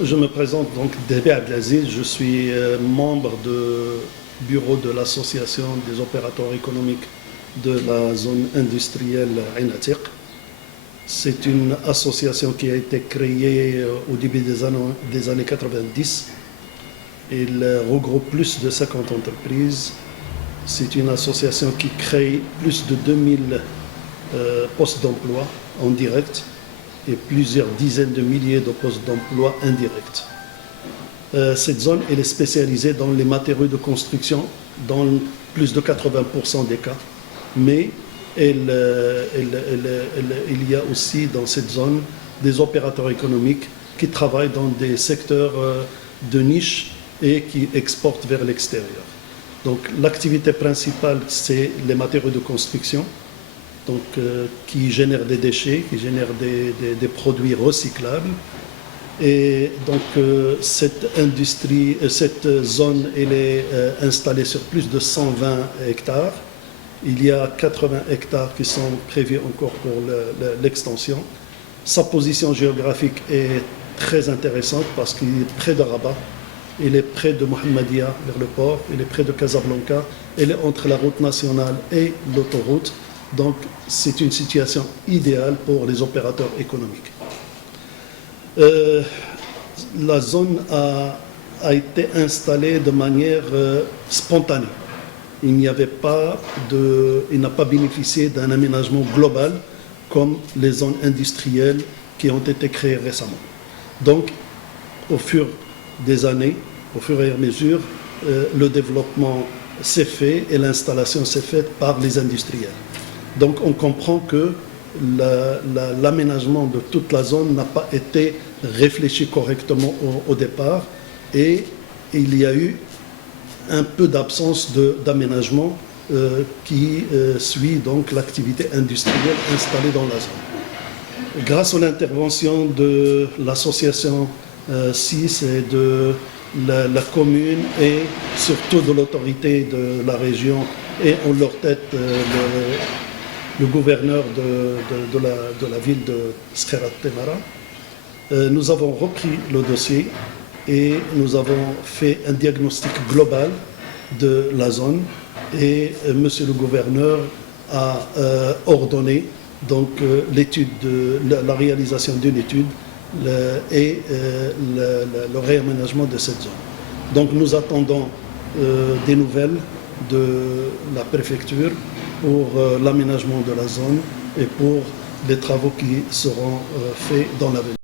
Je me présente donc Debe Abdelaziz, je suis membre du bureau de l'association des opérateurs économiques de la zone industrielle Ain Atiq. C'est une association qui a été créée au début des années 90. Elle regroupe plus de 50 entreprises. C'est une association qui crée plus de 2000 postes d'emploi en direct et plusieurs dizaines de milliers de postes d'emploi indirects. Cette zone elle est spécialisée dans les matériaux de construction dans plus de 80% des cas, mais il y a aussi dans cette zone des opérateurs économiques qui travaillent dans des secteurs de niche et qui exportent vers l'extérieur. Donc l'activité principale, c'est les matériaux de construction, donc, qui génèrent des déchets, qui génèrent des produits recyclables. Et donc cette zone, elle est installée sur plus de 120 hectares. Il y a 80 hectares qui sont prévus encore pour l'extension. Sa position géographique est très intéressante parce qu'il est près de Rabat, il est près de Mohammedia vers le port, il est près de Casablanca, il est entre la route nationale et l'autoroute. Donc c'est une situation idéale pour les opérateurs économiques. La zone a été installée de manière spontanée. Il n'a pas bénéficié d'un aménagement global comme les zones industrielles qui ont été créées récemment. Donc, au fur des années, au fur et à mesure, le développement s'est fait et l'installation s'est faite par les industriels. Donc, on comprend que l'aménagement de toute la zone n'a pas été réfléchi correctement au départ et il y a eu un peu d'absence d'aménagement qui suit donc l'activité industrielle installée dans la zone. Grâce à l'intervention de l'association CIS et de la commune et surtout de l'autorité de la région et en leur tête le gouverneur de la ville de Skhirat Temara, nous avons repris le dossier et nous avons fait un diagnostic global de la zone et monsieur le gouverneur a ordonné donc la réalisation d'une étude et le réaménagement de cette zone. Donc nous attendons des nouvelles de la préfecture pour l'aménagement de la zone et pour les travaux qui seront faits dans l'avenir.